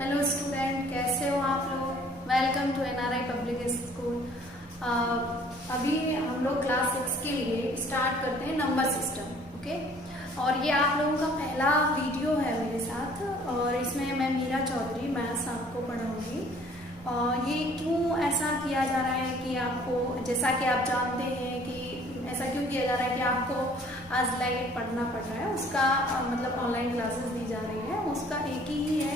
Hello student, कैसे हो आप लोग। Welcome to NRI public school. अभी हम लोग क्लास 6 के लिए स्टार्ट करते हैं नंबर सिस्टम। ओके, और ये आप लोगों का पहला वीडियो है मेरे साथ, और इसमें मैं मीरा चौधरी मैथ्स आपको पढ़ाऊंगी। ये क्यों ऐसा किया जा रहा है कि आपको, जैसा कि आप जानते हैं कि ऐसा क्यों किया जा रहा है कि आपको आज लाइव पढ़ना पड़ रहा है, उसका मतलब ऑनलाइन क्लासेस दी जा रही है। उसका एक ही है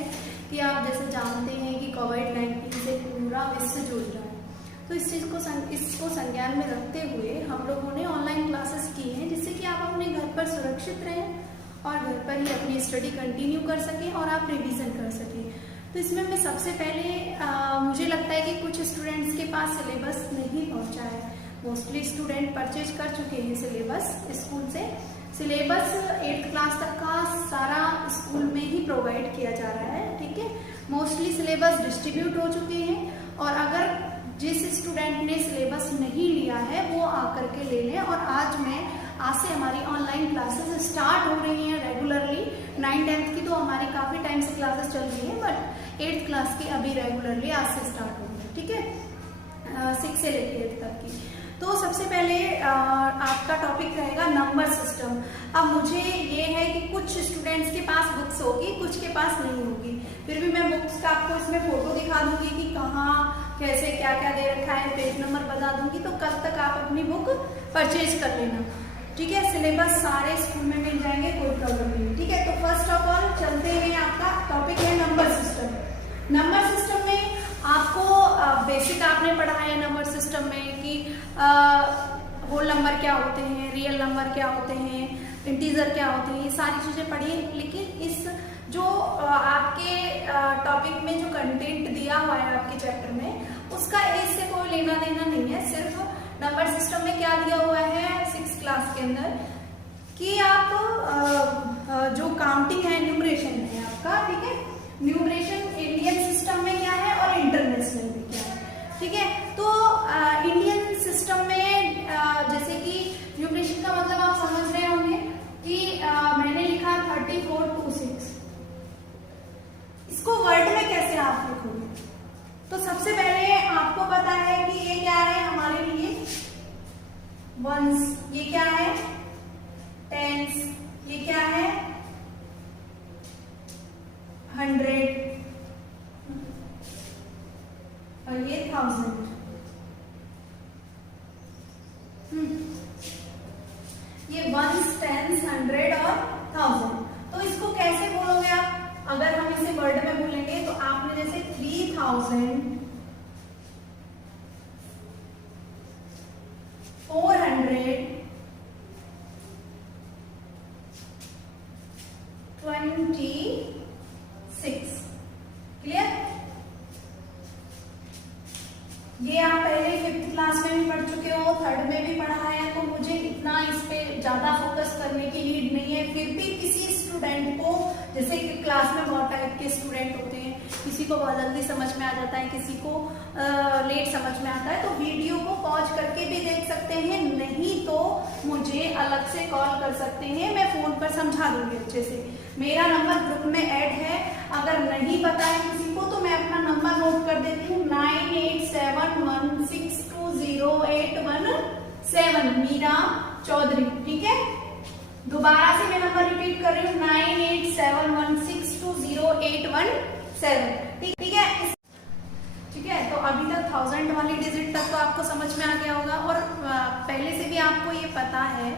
कि आप जैसे जानते हैं कि कोविड-19 से पूरा विश्व जूझ रहा है, तो इस चीज़ को इसको संज्ञान में रखते हुए हम लोगों ने ऑनलाइन क्लासेस की हैं, जिससे कि आप अपने घर पर सुरक्षित रहें और घर पर ही अपनी स्टडी कंटिन्यू कर सकें और आप रिवीजन कर सकें। तो इसमें मैं सबसे पहले मुझे लगता है कि कुछ स्टूडेंट्स के पास सिलेबस नहीं पहुंचा है। मोस्टली स्टूडेंट परचेज कर चुके हैं सिलेबस स्कूल से। सिलेबस 8th क्लास तक का सारा स्कूल में ही प्रोवाइड किया जा रहा है। ठीक है, मोस्टली सिलेबस डिस्ट्रीब्यूट हो चुके हैं, और अगर जिस स्टूडेंट ने सिलेबस नहीं लिया है वो आकर के ले लें। और आज से हमारी ऑनलाइन क्लासेस स्टार्ट हो रही हैं रेगुलरली। 9th-10th की तो हमारी काफ़ी टाइम से क्लासेस चल रही हैं, बट 8th क्लास की अभी रेगुलरली आज से स्टार्ट हो रही है। ठीक है, 6 से लेकर 8 तक की। तो सबसे पहले आपका टॉपिक रहेगा नंबर सिस्टम। अब मुझे ये है कि कुछ स्टूडेंट्स के पास बुक्स होगी, कुछ के पास नहीं होगी। फिर भी मैं बुक्स का आपको इसमें फोटो दिखा दूंगी कि कहाँ कैसे क्या क्या दे रखा है, पेज नंबर बता दूंगी, तो कल तक आप अपनी बुक परचेज कर लेना। ठीक है, सिलेबस सारे स्कूल में मिल जाएंगे, कोई प्रॉब्लम नहीं। ठीक है, तो फर्स्ट ऑफ ऑल चलते हैं, आपका टॉपिक है नंबर सिस्टम। नंबर सिस्टम में आपको बेसिक आपने पढ़ा है नंबर सिस्टम में कि होल नंबर क्या होते हैं, रियल नंबर क्या होते हैं, इंटीजर क्या होते हैं, ये सारी चीजें पढ़ी है। लेकिन इस जो आपके टॉपिक में जो कंटेंट दिया हुआ है आपके चैप्टर में, उसका इससे कोई लेना देना नहीं है। सिर्फ नंबर सिस्टम में क्या दिया हुआ है 6th क्लास के अंदर कि आप जो काउंटिंग है, न्यूमरेशन है आपका। ठीक है, न्यूमरेशन इंडियन सिस्टम में क्या है और इंटरनेशनल में क्या है। ठीक है, तो इंडियन सिस्टम में जैसे कि न्यूमरेशन का मतलब आप समझ रहे होंगे कि मैंने लिखा 34 to 6, इसको वर्ड में कैसे आप लिखोगे। तो सबसे पहले आपको पता है कि ये क्या है हमारे लिए वंस, ये क्या है टेंस, ये क्या है 100 और ये 1000। ये वंस, टेंस, 100 और 1000। तो इसको कैसे बोलोगे आप। अगर हम इसे वर्ड में बोलेंगे तो आपने जैसे 3000 400 26। क्लियर। ये आप पहले 5th क्लास में भी पढ़ चुके हो, 3rd में भी पढ़ा है, तो मुझे इतना इस पे ज्यादा फोकस करने की नीड नहीं है। फिर भी किसी स्टूडेंट को, जैसे कि क्लास में बहुत टाइप के स्टूडेंट होते हैं, किसी को बहुत जल्दी समझ में आ जाता है, किसी को लेट समझ में आता है, तो वीडियो को पॉज करके भी देख सकते हैं, नहीं तो मुझे अलग से कॉल कर सकते हैं, मैं फोन पर समझा दूंगी अच्छे से। मेरा नंबर ग्रुप में ऐड है, अगर नहीं पता है किसी को तो मैं अपना नंबर नोट कर देती हूँ 9871620817 मीरा चौधरी। ठीक है, दोबारा से मैं नंबर रिपीट कर रही हूँ 9871620817। ठीक है, ठीक है। तो अभी तक 1000 वाली डिजिट तक तो आपको समझ में आ गया होगा, और पहले से भी आपको ये पता है।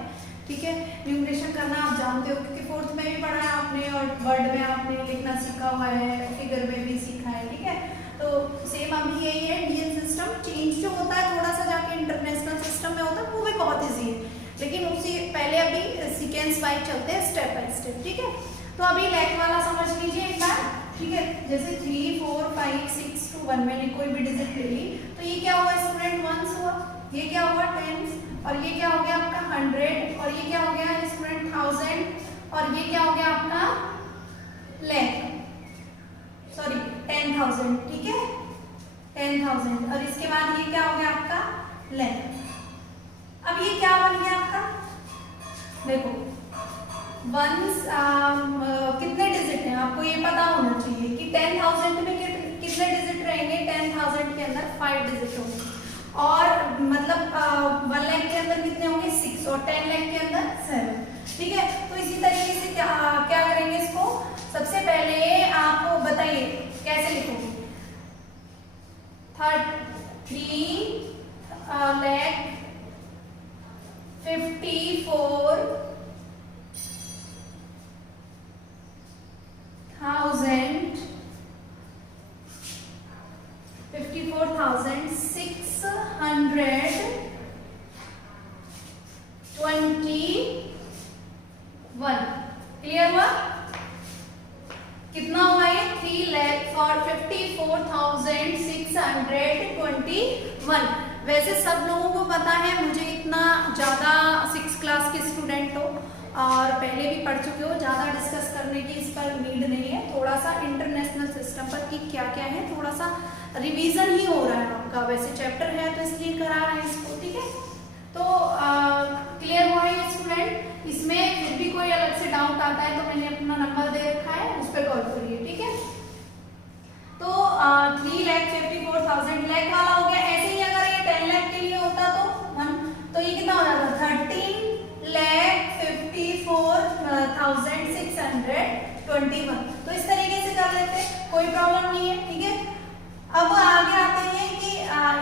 ठीक है, न्यूमरेशन करना आप जानते हो क्योंकि 4th में भी पढ़ा है आपने, और वर्ड में आपने लिखना सीखा हुआ है, फिगर में भी सीखा है। ठीक है, तो सेम अभी यही है इंडियन सिस्टम। चेंज जो होता है थोड़ा सा जाके इंटरनेशनल सिस्टम में होता है, वो भी बहुत ईजी है, लेकिन उससे पहले अभी सीक्वेंस वाइज चलते हैं, स्टेप बाय स्टेप। ठीक है, तो अभी लेट वाला समझ लीजिए एक बार। ठीक है, जैसे 3 4 5 6 2 1 मैंने कोई भी डिजिट ले ली, तो ये क्या हुआ स्टूडेंट वंस हुआ, ये क्या हुआ टेंस, और ये क्या हो गया आपका 100, और ये क्या हो गया स्टूडेंट 1000, और ये क्या हो गया आपका लाख, सॉरी 10,000। ठीक है, 10,000, और इसके बाद ये क्या हो गया आपका लाख। अब ये क्या बन गया आपका, देखो वंस कितने डिजिट हैं आपको ये पता होना चाहिए कि 10,000 कितने डिजिट रहेंगे 10,000 के अंदर 5 डिजिट होंगे, और मतलब 1 लाख के अंदर कितने होंगे 6, और 10 लाख के अंदर 7। ठीक है, तो इसी तरीके से क्या करेंगे इसको। सबसे पहले आप बताइए कैसे लिखोगे। 54,621। क्लियर हुआ? कितना हुआ ये 3,54,621। वैसे सब लोगों को पता है, मुझे इतना ज़्यादा 6 क्लास के स्टूडेंट हो और पहले भी पढ़ चुके हो, ज़्यादा डिस्कस करने की इस पर नीड नहीं है। थोड़ा सा इंटरनेशनल सिस्टम पर कि क्या क्या है, थोड़ा सा रिवीजन ही हो रहा है आपका। वैसे चैप्टर है तो इसलिए करा रहे हैं इसको। ठीक है, तो क्लियर हुआ है स्टूडेंट? इसमें फिर भी कोई अलग से डाउट आता है तो मैंने अपना नंबर दे रखा है, उस पर कॉल करिए। ठीक है, तो 3,54,000 लाख वाला हो गया। ऐसे ही अगर ये 10 लाख के लिए होता तो ये कितना हो जाता 13,54,621। तो इस तरीके से कर लेते हैं, कोई प्रॉब्लम नहीं है। ठीक है, अब आगे आते हैं कि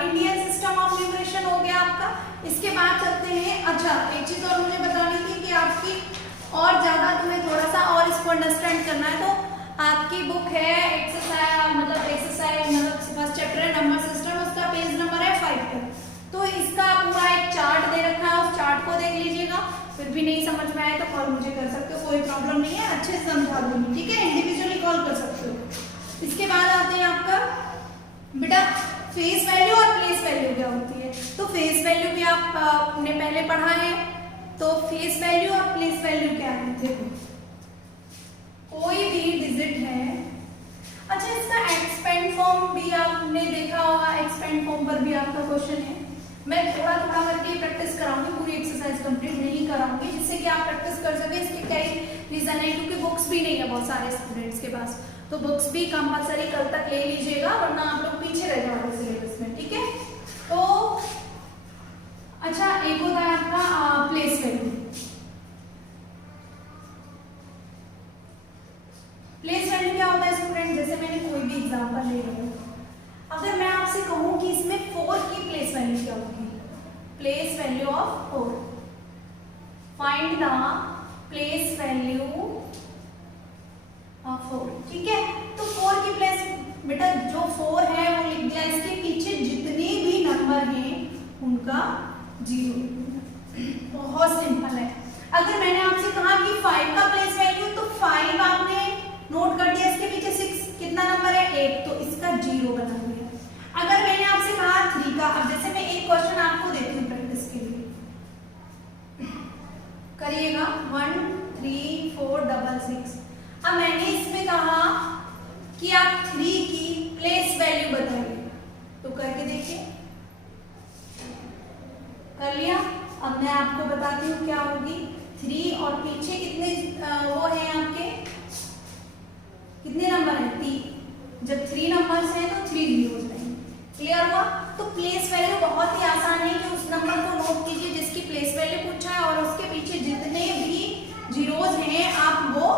इंडियन सिस्टम ऑफ न्यूमरेशन हो गया आपका। इसके बाद चलते हैं। अच्छा, एक चीज और मुझे बतानी थी कि आपकी और ज्यादा तुम्हें थोड़ा सा और इसको अंडरस्टैंड करना है, तो आपकी बुक है एक्सरसाइज मतलब फर्स्ट चैप्टर है नंबर सिस्टम, उसका पेज नंबर है 5 पर। तो इसका पूरा एक चार्ट दे रखा है, उस चार्ट को देख लीजिएगा। फिर भी नहीं समझ में आए तो कॉल मुझे कर सकते हो, कोई प्रॉब्लम नहीं है, अच्छे से समझा दूंगी। ठीक है, इंडिविजुअली कॉल कर सकते हो। इसके बाद आते हैं आपका बेटा फेस वैल्यू और प्लेस वैल्यू क्या होती है। तो फेस वैल्यू भी आपने पहले पढ़ा है, तो फेस वैल्यू और प्लेस वैल्यू क्या है। देखो, कोई भी डिजिट है। अच्छा, इसका एक्सपेंड फॉर्म भी आपने देखा होगा, एक्सपेंड फॉर्म पर भी आपका क्वेश्चन है। मैं थोड़ा थोड़ा करके प्रैक्टिस कराऊंगी, पूरी एक्सरसाइज कंप्लीट नहीं कराऊंगी, जिससे कि आप प्रैक्टिस कर सके। इसके कई रीजन है, क्योंकि बुक्स भी नहीं है बहुत सारे स्टूडेंट्स के पास, तो बुक्स भी कंपलसरी कल तक ले लीजिएगा, वरना आप लोग पीछे रह जाओगे सिलेबस में। ठीक है, तो अच्छा, एक होता है आपका प्लेस वैल्यू। प्लेस वैल्यू क्या होता है स्टूडेंट, जैसे मैंने कोई भी एग्जांपल ले लिया, अगर मैं आपसे कहूं कि इसमें 4 की प्लेस वैल्यू क्या होगी, place value of 4, find the place value of 4। ठीक है, तो 4 की प्लेस, बेटा जो 4 है वो लिख दिया, इसके पीछे जितने भी नंबर हैं उनका 0। बहुत सिंपल है। अगर मैंने आपसे कहा कि 5 का प्लेस वैल्यू, तो 5 आपने नोट कर दिया, इसके पीछे 6 कितना नंबर है 8, तो इसका 0 बना दिया। अगर मैंने आपसे कहा 3 का, अब जैसे मैं एक क्वेश्चन आपको देती हूँ प्रैक्टिस के लिए, करिएगा 1 3 4 6 6। अब मैंने इसमें कहा कि आप 3 की प्लेस वैल्यू बताइए, तो करके देखिए। कर लिया? अब मैं आपको बताती हूँ क्या होगी। 3 और पीछे कितने वो है आपके, कितने नंबर है 3। जब 3 नंबर्स हैं तो 3 जीरोस हैं। क्लियर हुआ? तो प्लेस वैल्यू बहुत ही आसान है कि उस नंबर को नोट कीजिए जिसकी प्लेस वैल्यू पूछा है, और उसके पीछे जितने भी जीरोस हैं आप वो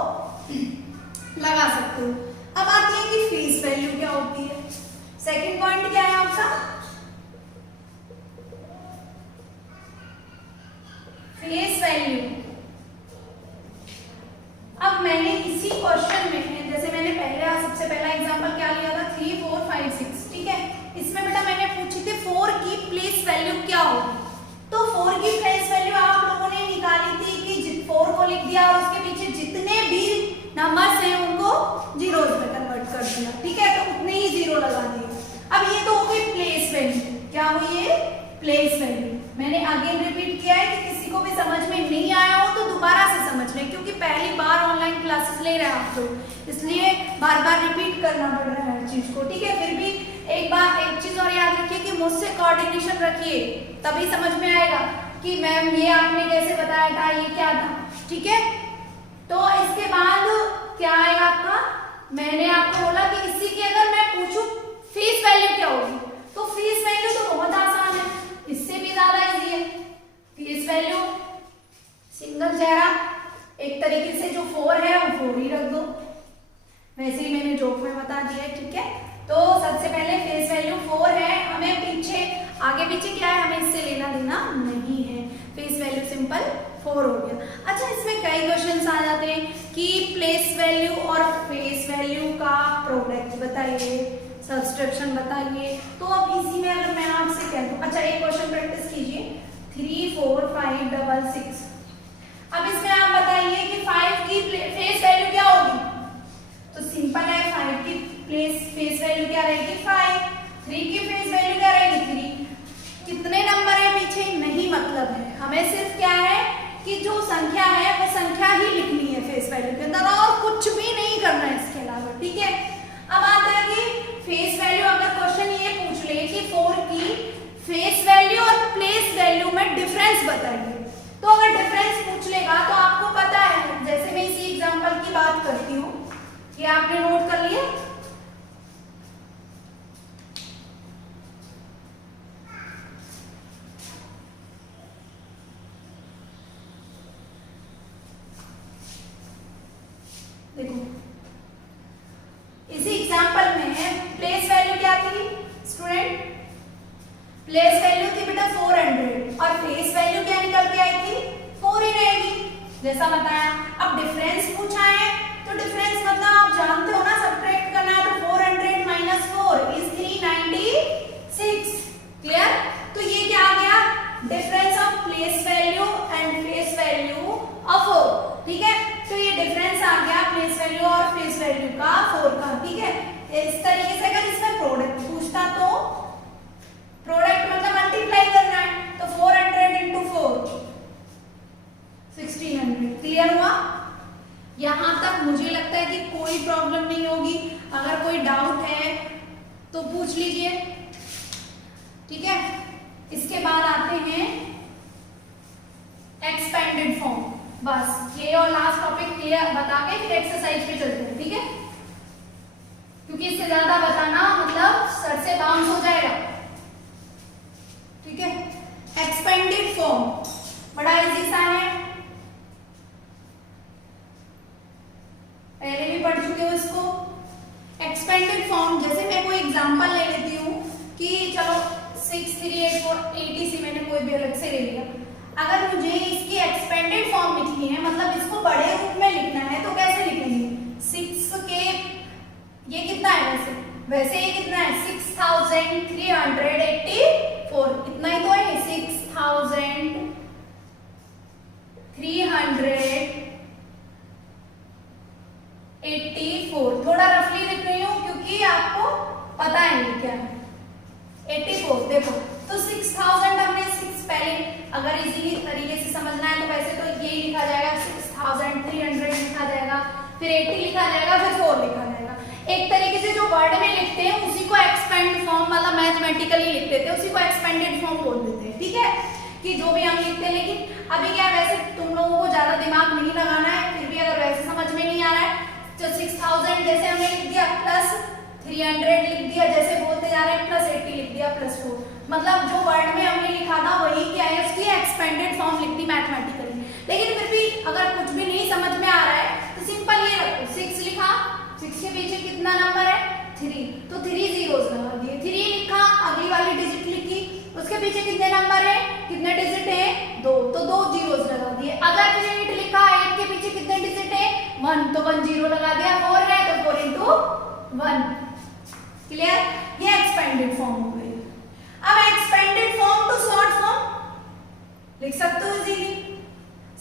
लगा सकते हो। अब आती है कि फेस वैल्यू क्या होती है। सेकंड पॉइंट क्या है आपका, फेस वैल्यू। अब मैंने इसी क्वेश्चन में, जैसे मैंने सबसे पहला एग्जांपल क्या लिया था 3 4 5 6। ठीक है, इसमें बेटा मैंने पूछी थी 4 की प्लेस वैल्यू क्या होगी, तो 4 की प्लेस वैल्यू आप लोगों ने निकाली थी कि 4 को लिख दिया और उसके पीछे जितने भी नंबर्स हैं उनको जीरोस में कन्वर्ट कर दिया। ठीक है, तो उतने ही 0 लगा दिए। अब ये तो हो गई प्लेस वैल्यू। क्या हुई ये प्लेस वैल्यू। मैंने अगेन रिपीट किया है कि किसी को भी समझ में नहीं आया हो तो दोबारा से समझ लें, क्योंकि पहली बार ऑनलाइन क्लासेस ले रहे हैं आप लोग, इसलिए बार बार रिपीट करना पड़ रहा है हर चीज को। ठीक है, फिर भी एक चीज और याद रखिए कि मुझसे कोऑर्डिनेशन रखिए, तभी समझ में आएगा कि मैम ये आपने कैसे बताया था, ये क्या था। ठीक है, तो इसके बाद क्या आएगा आपका, मैंने आपको बोला कि इसी की अगर मैं पूछूं जाएगा। एक तरीके से जो 4 है वो 4 ही रख दो, वैसे ही मैंने जोक में बता दिया है, ठीक है। तो सबसे पहले फेस वैल्यू 4 है, हमें पीछे आगे पीछे क्या है हमें इससे लेना देना नहीं है, फेस वैल्यू सिंपल 4 हो गया। अच्छा, इसमें कई क्वेश्चंस आ जाते हैं कि प्लेस वैल्यू और फेस वैल्यू का प्रोडक्ट बताइए, सब्सट्रैक्शन बताइए। तो अब इसी में अगर मैं आपसे कह दूं, अच्छा एक क्वेश्चन प्रैक्टिस कीजिए, 3 4 5 6 6। अब इसमें आप बताइए कि 5 की फेस वैल्यू क्या होगी, तो सिंपल है, 5 की फेस वैल्यू क्या रहेगी 5, 3 की फेस वैल्यू क्या रहेगी 3। कितने नंबर है पीछे नहीं मतलब है, हमें सिर्फ क्या है कि जो संख्या है वो संख्या ही लिखनी है फेस वैल्यू के अंदर, और कुछ भी नहीं करना है इसके अलावा, ठीक है। अब आता है कि फेस वैल्यू, अगर क्वेश्चन ये पूछ ले कि 4 की फेस वैल्यू और प्लेस वैल्यू में डिफरेंस बताइए, तो अगर डिफरेंस पूछ लेगा तो आपको पता है, जैसे मैं इसी एग्जांपल की बात करती हूँ, ये आपने नोट कर लिया। देखो इसी एग्जांपल में प्लेस वैल्यू क्या थी स्टूडेंट, प्लेस वैल्यू थी बेटा 400 और फेस वैल्यू क्या निकल के आई थी 4 ही रहेगी, जैसा बताया। अब डिफरेंस पूछा है तो डिफरेंस मतलब आप जानते हो ना, सब्ट्रैक्ट करना है, तो 400 माइनस 4 इज 396, क्लियर। तो ये क्या आ गया, difference of place value and face value of 4, ठीक है। तो ये डिफरेंस आ गया प्लेस वैल्यू और फेस वैल्यू का 4 का, ठीक है। इस तरीके से अगर इसमें प्रोडक्ट पूछता तो प्रोडक्ट मतलब मल्टीप्लाई करना है, तो 400 इंटू 4 1600, क्लियर हुआ। यहां तक मुझे लगता है कि कोई प्रॉब्लम नहीं होगी, अगर कोई डाउट है तो पूछ लीजिए, ठीक है। इसके बाद आते हैं एक्सपेंडेड फॉर्म, बस ये और लास्ट टॉपिक क्लियर बता के फिर एक्सरसाइज पे चलते हैं, ठीक है, क्योंकि इससे ज्यादा बताना मतलब सर से बाउंस हो जाएगा, ठीक है। एक्सपेंडेड फॉर्म बड़ा इजी सा है, पहले भी पढ़ चुके हो इसको। एक्सपेंडेड फॉर्म, जैसे मैं कोई एग्जांपल ले लेती हूँ कि चलो 6 3 8 4 80 मैंने कोई भी अलग से ले लिया, अगर मुझे इसकी एक्सपेंडेड फॉर्म लिखनी है, मतलब इसको बड़े रूप में लिखना है, तो कैसे लिखेंगे, 6 के ये कितना है, वैसे ये कितना है 6384, इतना ही तो है, 6384, थोड़ा रफली लिख रही हूँ क्योंकि आपको पता है ये क्या है 84। देखो तो 6000 हमने 6 पहले अगर इजीली तरीके से समझना है तो वैसे तो ये लिखा जाएगा 6300 लिखा जाएगा, फिर 80 लिखा जाएगा, फिर 4 लिखा जाएगा। एक तरीके से जो वर्ड में लिखते हैं उसी को एक्सपेंड फॉर्म मतलब मैथमेटिकली लिख देते हैं, उसी को एक्सपेंडेड फॉर्म बोल देते हैं, ठीक है, कि जो भी हम लिखते हैं। लेकिन अभी क्या वैसे तुम लोगों को ज्यादा दिमाग नहीं लगाना है, फिर भी अगर वैसे समझ में नहीं आ रहा है तो 6000 जैसे हमने लिख दिया प्लस 300 लिख दिया, जैसे बोलते जा रहे हैं प्लस 80 लिख दिया प्लस 4, मतलब जो वर्ड में हमने लिखा था वही क्या है उसकी एक्सपेंडेड फॉर्म लिखनी मैथमेटिकली। लेकिन फिर भी अगर कुछ भी नहीं समझ में आ रहा है तो सिंपल ये रखो, 6 लिखा, 6 के पीछे कितना नंबर है 3, तो 3 zeros लगा दिए, 3 लिखा, अगली वाली डिजिट लिखी, उसके पीछे कितने नंबर है, कितने डिजिट है 2, तो 2 zeros लगा दिए। अगर 8 लिखा, 8 के पीछे कितने डिजिट है 1, तो 1 0 लगा दिया, 4 है तो 4 into 1, क्लियर। ये एक्सपेंडेड फॉर्म हो गई। अब expanded form to short form लिख सकते हो इजीली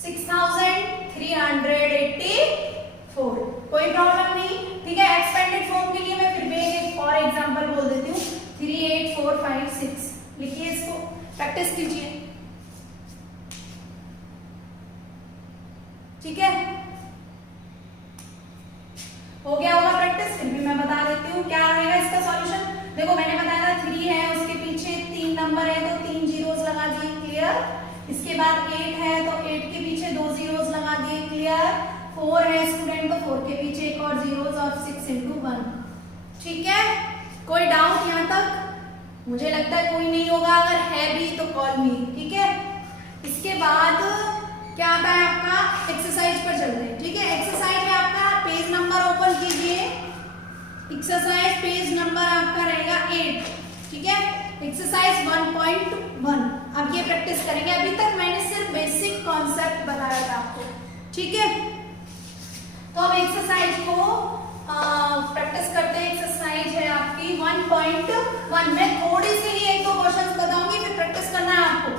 6384, कोई प्रॉब्लम नहीं, ठीक है। एक्सपेंडेड फॉर्म के लिए मैं फिर भी एक और एग्जांपल बोल देती हूँ, 38456 लिखिए, इसको प्रैक्टिस कीजिए, ठीक है। हो गया होगा प्रैक्टिस, फिर भी मैं बता देती हूँ क्या रहेगा इसका सॉल्यूशन। देखो मैंने बताया था 3 है, उसके पीछे 3 नंबर है तो 3 zeros लगा दिए, क्लियर। इसके बाद 8 है तो 8 के पीछे 2 zeros लगा दिए, क्लियर। 4 है स्टूडेंट तो 4 के पीछे एक और zeros और 6 into 1, ठीक है। कोई डाउट यहाँ तक? मुझे लगता है कोई नहीं होगा, अगर है भी तो कॉल मी, ठीक है। इसके बाद क्या आता है आपका, एक्सरसाइज पर चलते हैं। ठीक है, एक्सरसाइज में आपका पेज नंबर ओपन कीजिए, एक्सरसाइज पेज नंबर आपका रहेगा 8। ठीक है, एक्सरसाइज 1.1। अब ये प्रैक्टिस करेंगे। अभी तक मैंने सिर्फ बेसिक कॉन्सेप्ट बताया था आपको। ठीक है, तो अब एक्सरसाइज को प्रैक्टिस करते हैं। एक्सरसाइज है आपकी 1.1 में थोड़ी सी ही 1-2 क्वेश्चन बताऊंगी, फिर प्रैक्टिस करना है आपको।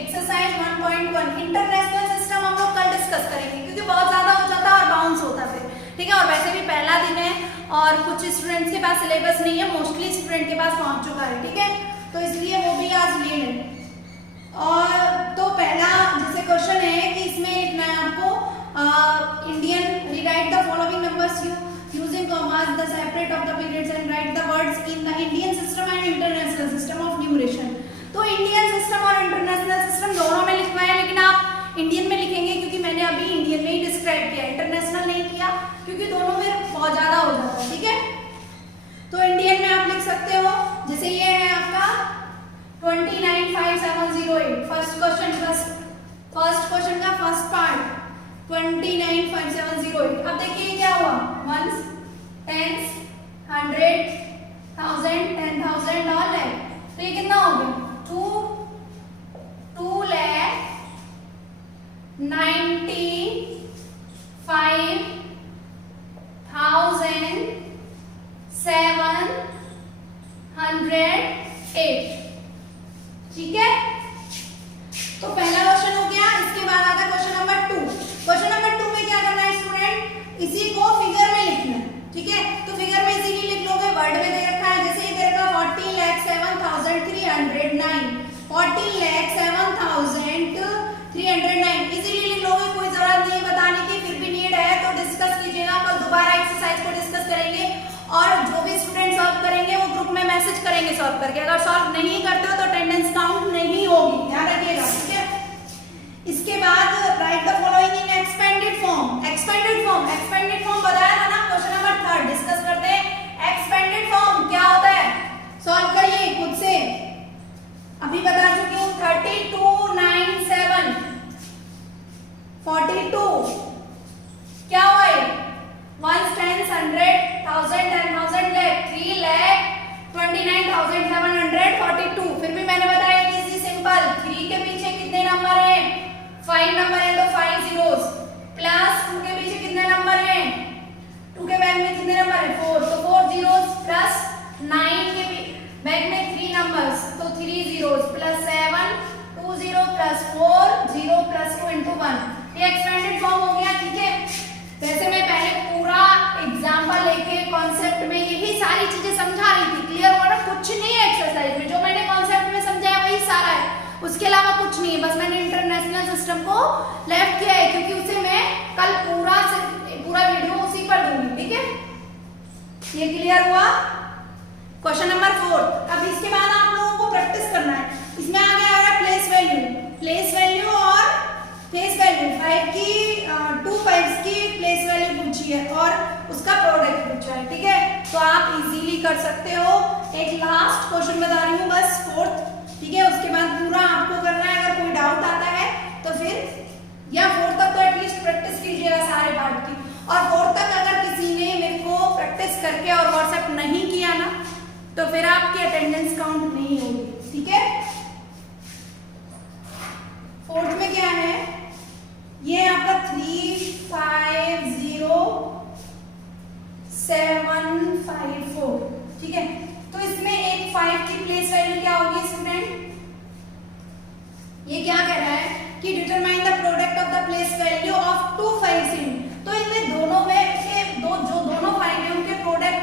एक्सरसाइज 1.1 इंटरनेशनल सिस्टम हम लोग कल डिस्कस करेंगे, क्योंकि बहुत ज्यादा हो जाता है और बाउंस होता फिर। ठीक है, और वैसे भी पहला दिन है और कुछ स्टूडेंट्स के पास सिलेबस नहीं है, मोस्टली स्टूडेंट के पास पहुंच चुका है। ठीक है, तो इसलिए वो भी आज लिए हैं। और तो पहला जैसे क्वेश्चन है कि इसमें लिखना है आपको Indian, rewrite the following numbers using commas the separate of the periods and write the words in the Indian system and international system of numeration। तो इंडियन सिस्टम और इंटरनेशनल सिस्टम दोनों में लिखवा है, लेकिन आप इंडियन में लिखेंगे क्योंकि मैंने अभी इंडियन में ही डिस्क्राइब किया, इंटरनेशनल नहीं किया क्योंकि दोनों में बहुत ज्यादा हो जाता है। ठीक है, तो इंडियन में आप लिख सकते हो, जैसे ये है आपका 295708 फर्स्ट क्वेश्चन का फर्स्ट पार्ट 295708। अब देखिए क्या हुआ, वंस, टेंस, 100, 1000, 10,000 और लैख। तो ये कितना हो गया, 2,95,708। ठीक है, तो पहला क्वेश्चन हो गया। इसके बाद आता है क्वेश्चन नंबर 2। क्वेश्चन नंबर 2 में क्या करना है स्टूडेंट, इसी को फिगर में लिखना है। ठीक है, तो फिगर में इजीली लिख लोगे, वर्ड में दे रखा है, जैसे ये दे रखा 40,07,309, 40,07,309 इजीली लिख लोगे, कोई जरूरत नहीं बताने की। फिर भी नीड है तो डिस्कस कीजिएगा, कल दोबारा एक्सरसाइज को डिस्कस करेंगे और जो भी स्टूडेंट सॉल्व करेंगे वो ग्रुप में मैसेज करेंगे सॉल्व करके। अगर सॉल्व नहीं करते हो तो अटेंडेंस काउंट नहीं होगी, ध्यान रखिएगा। ठीक है, इसके बाद right the following in expanded form. Expanded form बताया था ना, क्वेश्चन नंबर 3 डिस्कस करते हैं। एक्सपेंडेड फॉर्म क्या होता है, सॉल्व करिए खुद से, अभी बता चुकी हूँ। 3297 42 क्या हुआ है, 1 10 100 1000 10,000 लैख, 3,29,742। फिर भी मैंने बताया कि इजी सिंपल, 3 के पीछे कितने नंबर हैं, 5 नंबर है तो 5 zeros, प्लस 2 के पीछे कितने नंबर हैं, 2 के बैक में कितने नंबर है, 4, तो 4 zeros, प्लस 9 के बैक में 3 नंबर्स तो 3 zeros, plus 7 2 0 plus 4 0 plus 2 into 1। ये एक्सपेंडेड फॉर्म हो गया। ठीक है, वैसे मैं पहले पूरा एग्जांपल लेके कॉन्सेप्ट में यही सारी चीजें समझा रही थी, क्लियर हुआ ना, कुछ नहीं है एक्सरसाइज में, जो मैंने कॉन्सेप्ट में समझाया वही सारा है, उसके अलावा कुछ नहीं है। बस मैंने इंटरनेशनल सिस्टम को लेफ्ट किया है क्योंकि उसे मैं कल पूरा वीडियो उसी पर दूंगी। ठीक है, ये क्लियर हुआ। Question number 4। अब इसके बाद आप लोगों को प्रैक्टिस करना है। इसमें आगे आ रहा है प्लेस वैल्यू और फेस वैल्यू। 2 5s की प्लेस वैल्यू पूछी है और उसका प्रोडक्ट पूछा है। ठीक है, तो आप इजीली कर सकते हो। एक लास्ट क्वेश्चन बता रही हूँ बस, 4th। ठीक है, उसके बाद पूरा आपको करना है। अगर कोई डाउट आता है तो फिर या 4th तक तो एटलीस्ट प्रैक्टिस कीजिएगा सारे पार्ट की, और 4th तक अगर किसी ने मेरे को प्रैक्टिस करके और व्हाट्सएप नहीं किया ना तो फिर आपकी अटेंडेंस काउंट नहीं होगी। ठीक है, 4th में क्या है, ये आपका 350,754। ठीक है, तो इसमें एक 5 की प्लेस वैल्यू क्या होगी स्टूडेंट, ये क्या कह रहा है कि determine the product of the place value of 2 5s इन। तो इनमें दोनों में के जो दोनों 5 है उनके प्रोडक्ट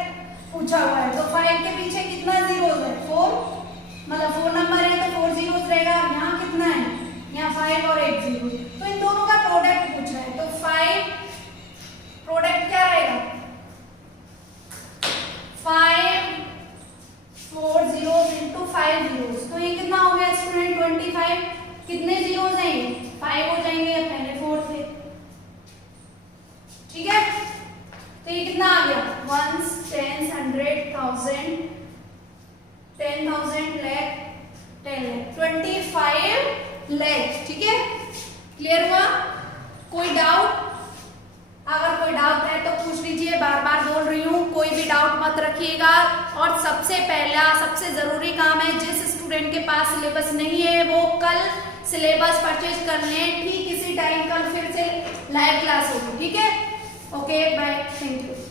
पूछा हुआ है। तो 5 के पीछे कितना जीरोस है, 4, मतलब 4 नंबर है तो 4 जीरोस रहेगा। यहाँ कितना है, यहाँ 5 और 8 जीरो, तो इन दोनों का प्रोडक्ट पूछा है। तो 5 प्रोडक्ट क्या रहेगा, 5 4 zeros into 5 zeros, तो ये कितना हो गया स्टूडेंट 25। कितने जीरोस हैं, 5 हो जाएंगे, पहले 4 थे। ठीक है, तो ये कितना आ गया, 1s 10s 100 1000 10,000 lakh 10 lakh 25 lakh। ठीक है, क्लियर हुआ। कोई डाउट? अगर कोई डाउट है तो पूछ लीजिए, बार बार बोल रही हूँ, कोई भी डाउट मत रखिएगा। और सबसे पहला सबसे जरूरी काम है, जिस स्टूडेंट के पास सिलेबस नहीं है वो कल सिलेबस परचेज कर लें, ठीक इसी टाइम कल फिर से लाइव क्लास होगी, ठीक है? Okay bye, thank you.